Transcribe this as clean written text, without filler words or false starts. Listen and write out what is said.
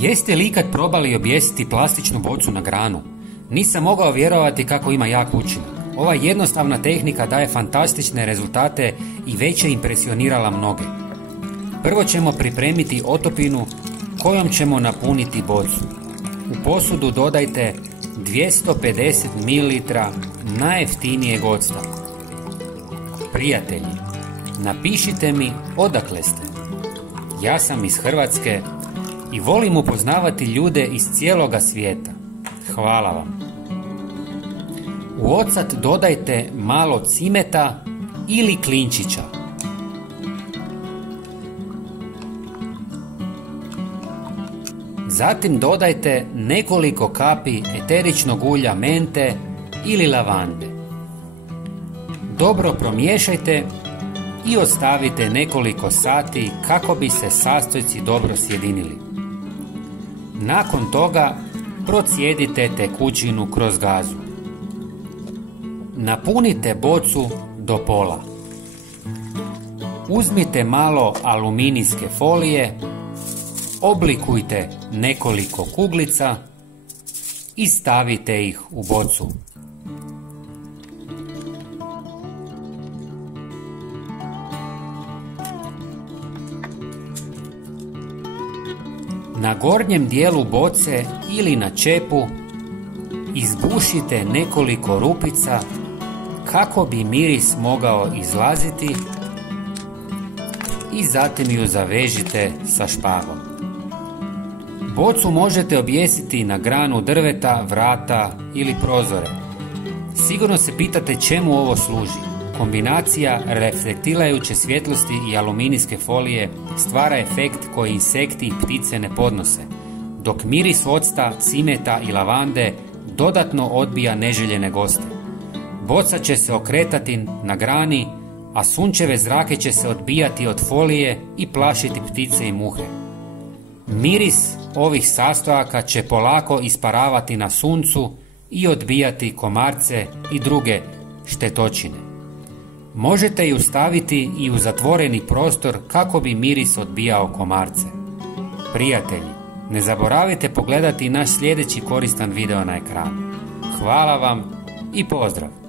Jeste li ikad probali objesiti plastičnu bocu na granu? Nisam mogao vjerovati kako ima jak učinak. Ova jednostavna tehnika daje fantastične rezultate i već je impresionirala mnoge. Prvo ćemo pripremiti otopinu kojom ćemo napuniti bocu. U posudu dodajte 250 ml najjeftinijeg octa. Prijatelji, napišite mi odakle ste. Ja sam iz Hrvatske i volim upoznavati ljude iz cijeloga svijeta. Hvala vam. U ocat dodajte malo cimeta ili klinčića. Zatim dodajte nekoliko kapi eteričnog ulja mente ili lavande. Dobro promiješajte i ostavite nekoliko sati kako bi se sastojci dobro sjedinili. Nakon toga procijedite tekućinu kroz gazu. Napunite bocu do pola. Uzmite malo aluminijske folije, oblikujte nekoliko kuglica i stavite ih u bocu. Na gornjem dijelu boce ili na čepu izbušite nekoliko rupica kako bi miris mogao izlaziti i zatim ju zavežite sa špagom. Bocu možete objesiti na granu drveta, vrata ili prozore. Sigurno se pitate čemu ovo služi. Kombinacija reflektilajuće svjetlosti i aluminijske folije stvara efekt koji insekti i ptice ne podnose, dok miris octa, cimeta i lavande dodatno odbija neželjene goste. Boca će se okretati na grani, a sunčeve zrake će se odbijati od folije i plašiti ptice i muhe. Miris ovih sastojaka će polako isparavati na suncu i odbijati komarce i druge štetočine. Možete ju staviti i u zatvoreni prostor kako bi miris odbijao komarce. Prijatelji, ne zaboravite pogledati naš sljedeći koristan video na ekranu. Hvala vam i pozdrav!